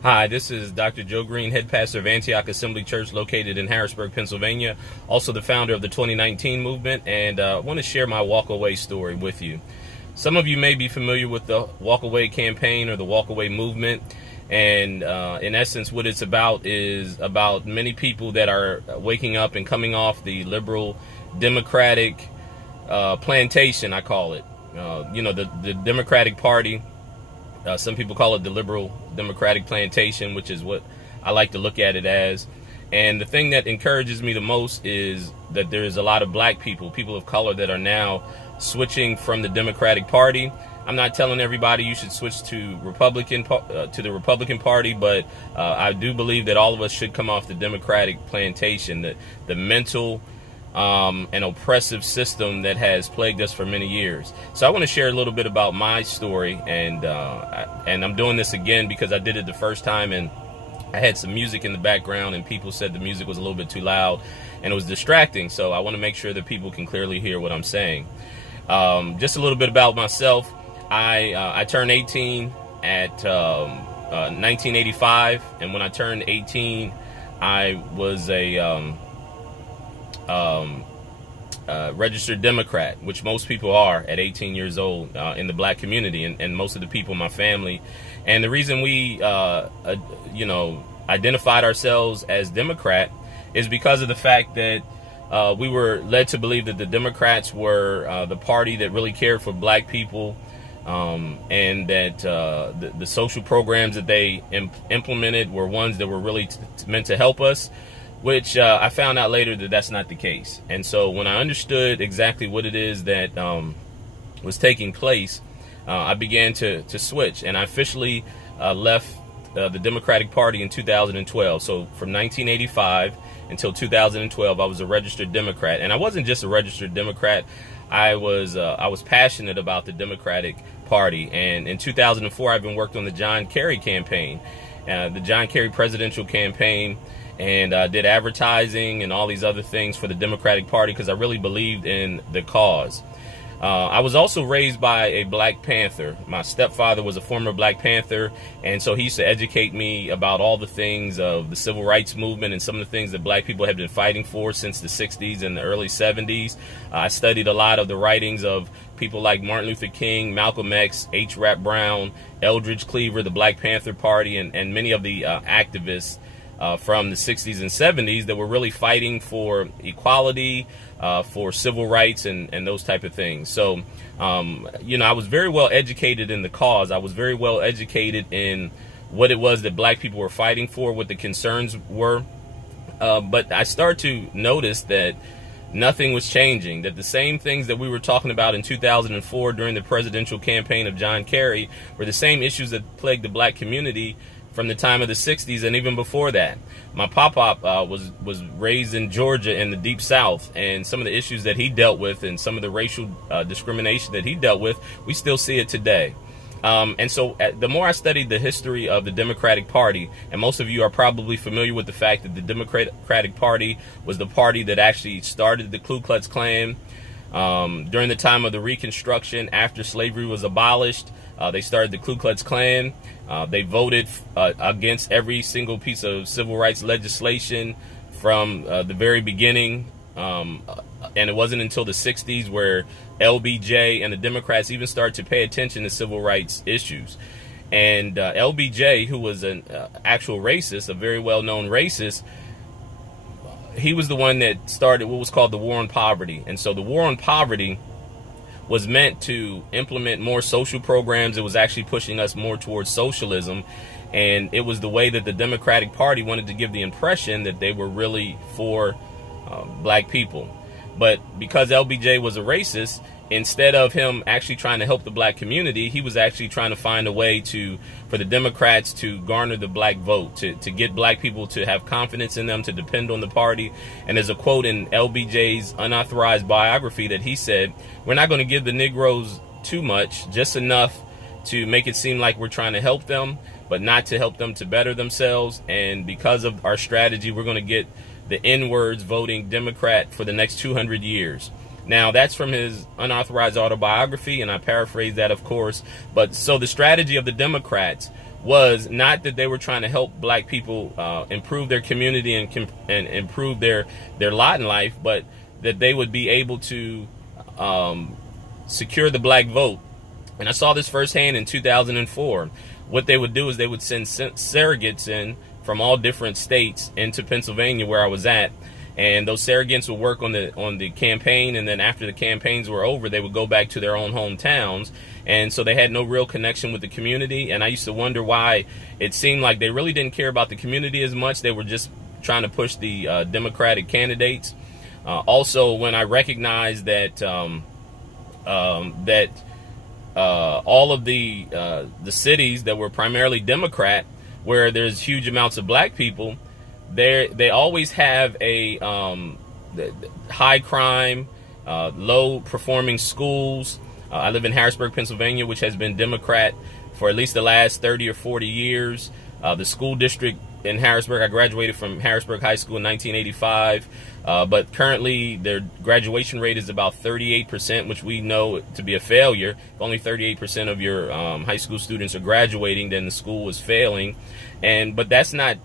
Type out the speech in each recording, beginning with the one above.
Hi, this is Dr. Joe Green, head pastor of Antioch Assembly Church located in Harrisburg, Pennsylvania, also the founder of the 2019 movement, and I want to share my walkaway story with you. Some of you may be familiar with the walkaway campaign or the walkaway movement, and in essence what it's about is about many people that are waking up and coming off the liberal democratic plantation, I call it. The Democratic Party. Some people call it the liberal democratic plantation, which is what I like to look at it as. And the thing that encourages me the most is that there is a lot of black people of color that are now switching from the Democratic Party. I'm not telling everybody you should switch to the Republican Party, but I do believe that all of us should come off the Democratic plantation, the mental and oppressive system that has plagued us for many years. So I want to share a little bit about my story, and I'm doing this again because I did it the first time and I had some music in the background and people said the music was a little bit too loud and it was distracting. So I want to make sure that people can clearly hear what I'm saying. Just a little bit about myself. I turned 18 at 1985, and when I turned 18, I was a registered Democrat, which most people are at 18 years old in the black community, and most of the people in my family. And the reason we, identified ourselves as Democrat is because of the fact that we were led to believe that the Democrats were the party that really cared for black people, and that the social programs that they implemented were ones that were really meant to help us, which I found out later that that's not the case. And so when I understood exactly what it is that was taking place, I began to switch, and I officially left the Democratic Party in 2012. So from 1985 until 2012, I was a registered Democrat, and I wasn't just a registered Democrat. I was passionate about the Democratic Party, and in 2004, I even worked on the John Kerry campaign, the John Kerry presidential campaign, and did advertising and all these other things for the Democratic Party because I really believed in the cause. I was also raised by a Black Panther. My stepfather was a former Black Panther, and so he used to educate me about all the things of the civil rights movement and some of the things that black people have been fighting for since the 60s and the early 70s. I studied a lot of the writings of people like Martin Luther King, Malcolm X, H. Rap Brown, Eldridge Cleaver, the Black Panther Party, and many of the activists from the 60s and 70s that were really fighting for equality, for civil rights and those type of things. So, I was very well educated in the cause. I was very well educated in what it was that black people were fighting for, what the concerns were. But I started to notice that nothing was changing, that the same things that we were talking about in 2004 during the presidential campaign of John Kerry were the same issues that plagued the black community from the time of the 60s and even before that. My pop-pop was raised in Georgia in the Deep South, and some of the issues that he dealt with and some of the racial discrimination that he dealt with, we still see it today. And so the more I studied the history of the Democratic Party, and most of you are probably familiar with the fact that the Democratic Party was the party that actually started the Ku Klux Klan. During the time of the Reconstruction, after slavery was abolished, they started the Ku Klux Klan. They voted against every single piece of civil rights legislation from the very beginning. And it wasn't until the 60s where LBJ and the Democrats even started to pay attention to civil rights issues. And LBJ, who was an actual racist, a very well-known racist, he was the one that started what was called the War on Poverty. And so the War on Poverty was meant to implement more social programs. It was actually pushing us more towards socialism. And it was the way that the Democratic Party wanted to give the impression that they were really for black people. But because LBJ was a racist, instead of him actually trying to help the black community, he was actually trying to find a way for the Democrats to garner the black vote, to get black people to have confidence in them, to depend on the party. And there's a quote in LBJ's unauthorized biography that he said, "We're not going to give the Negroes too much, just enough to make it seem like we're trying to help them, but not to help them to better themselves. And because of our strategy, we're going to get the N-words voting Democrat for the next 200 years. Now, that's from his unauthorized autobiography, and I paraphrase that, of course. But so the strategy of the Democrats was not that they were trying to help black people improve their community and improve their lot in life, but that they would be able to secure the black vote. And I saw this firsthand in 2004. What they would do is they would send surrogates in from all different states into Pennsylvania, where I was at. And those surrogates would work on the campaign, and then after the campaigns were over, they would go back to their own hometowns. And so they had no real connection with the community. And I used to wonder why it seemed like they really didn't care about the community as much. They were just trying to push the Democratic candidates. Also, when I recognized that all of the cities that were primarily Democrat, where there's huge amounts of black people, they always have a high crime, low performing schools. I live in Harrisburg, Pennsylvania, which has been Democrat for at least the last 30 or 40 years. The school district in Harrisburg, I graduated from Harrisburg High School in 1985, but currently their graduation rate is about 38%, which we know to be a failure. If only 38% of your high school students are graduating, then the school is failing. But that's not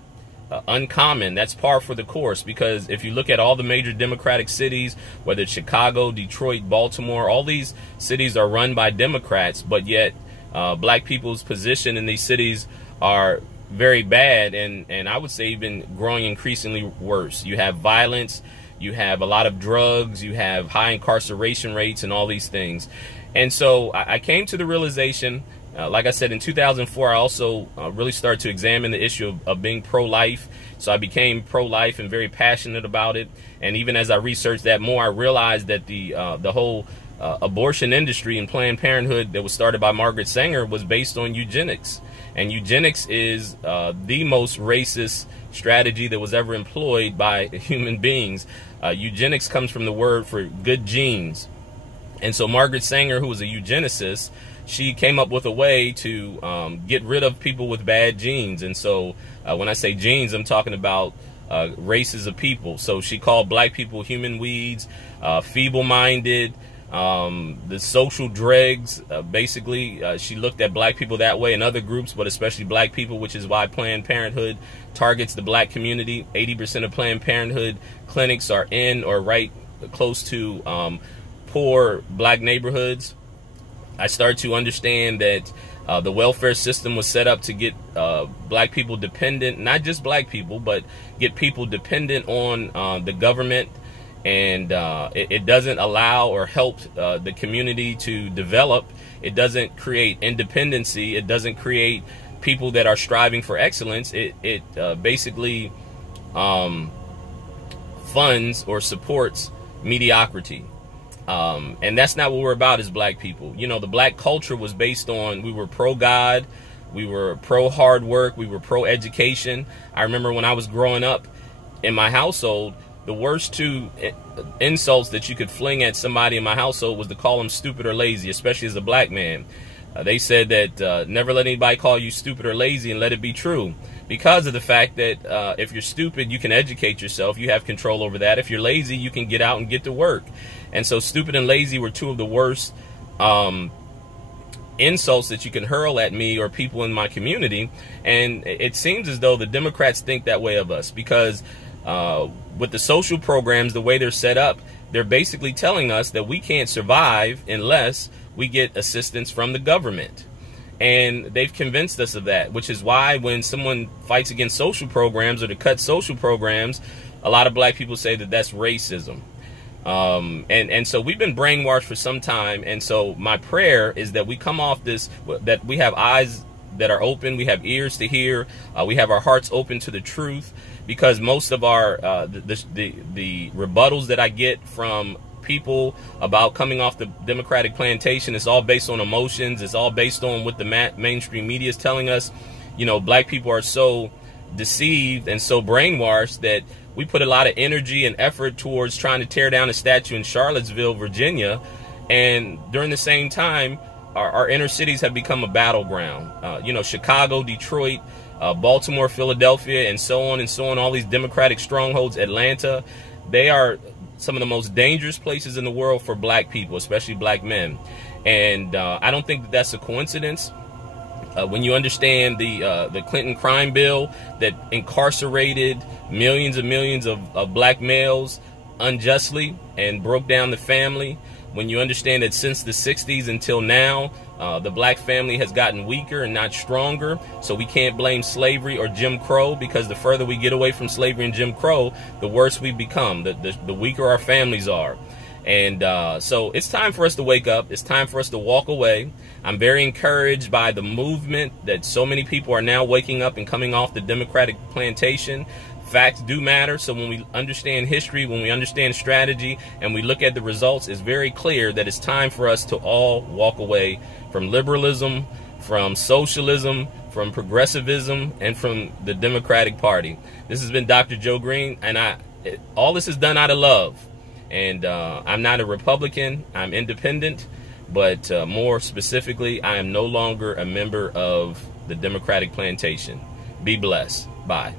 uncommon. That's par for the course, because if you look at all the major Democratic cities, whether it's Chicago, Detroit, Baltimore, all these cities are run by Democrats, but yet black people's position in these cities are very bad, and I would say even growing increasingly worse. You have violence, you have a lot of drugs, you have high incarceration rates and all these things. And so I came to the realization, like I said, in 2004, I also really started to examine the issue of being pro-life. So I became pro-life and very passionate about it. And even as I researched that more, I realized that the whole abortion industry and Planned Parenthood that was started by Margaret Sanger was based on eugenics. And eugenics is the most racist strategy that was ever employed by human beings. Eugenics comes from the word for good genes. And so Margaret Sanger, who was a eugenicist, she came up with a way to get rid of people with bad genes. And so when I say genes, I'm talking about races of people. So she called black people human weeds, feeble-minded, the social dregs. Basically, she looked at black people that way and other groups, but especially black people, which is why Planned Parenthood targets the black community. 80% of Planned Parenthood clinics are in or right close to poor black neighborhoods. I started to understand that the welfare system was set up to get black people dependent, not just black people, but get people dependent on the government. And it doesn't allow or help the community to develop. It doesn't create independency. It doesn't create people that are striving for excellence. It basically funds or supports mediocrity. And that's not what we're about as black people. You know, the black culture was based on, we were pro-God, we were pro-hard work, we were pro-education. I remember when I was growing up in my household, the worst two insults that you could fling at somebody in my household was to call them stupid or lazy, especially as a black man. They said that never let anybody call you stupid or lazy, and let it be true. Because of the fact that if you're stupid, you can educate yourself. You have control over that. If you're lazy, you can get out and get to work. And so stupid and lazy were two of the worst insults that you can hurl at me or people in my community. And it seems as though the Democrats think that way of us, because with the social programs, the way they're set up, they're basically telling us that we can't survive unless we get assistance from the government. And they've convinced us of that, which is why when someone fights against social programs or to cut social programs, a lot of black people say that that's racism. And so we've been brainwashed for some time. And so my prayer is that we come off this, that we have eyes that are open, we have ears to hear, we have our hearts open to the truth, because most of our the rebuttals that I get from people about coming off the Democratic plantation, it's all based on emotions. It's all based on what the mainstream media is telling us. You know, black people are so deceived and so brainwashed that we put a lot of energy and effort towards trying to tear down a statue in Charlottesville, Virginia, and during the same time, our inner cities have become a battleground. You know, Chicago, Detroit, Baltimore, Philadelphia, and so on and so on, all these Democratic strongholds, Atlanta, they are some of the most dangerous places in the world for black people, especially black men. And I don't think that that's a coincidence. When you understand the Clinton crime bill that incarcerated millions and millions of black males unjustly and broke down the family, when you understand that since the 60s until now, the black family has gotten weaker and not stronger, so we can't blame slavery or Jim Crow, because the further we get away from slavery and Jim Crow, the worse we become, the weaker our families are. And so it's time for us to wake up. It's time for us to walk away. I'm very encouraged by the movement that so many people are now waking up and coming off the Democratic plantation. Facts do matter. So when we understand history, when we understand strategy, and we look at the results, it's very clear that it's time for us to all walk away from liberalism, from socialism, from progressivism, and from the Democratic Party. This has been Dr. Joe Green, and all this is done out of love. And I'm not a Republican, I'm independent, but more specifically, I am no longer a member of the Democratic plantation. Be blessed. Bye.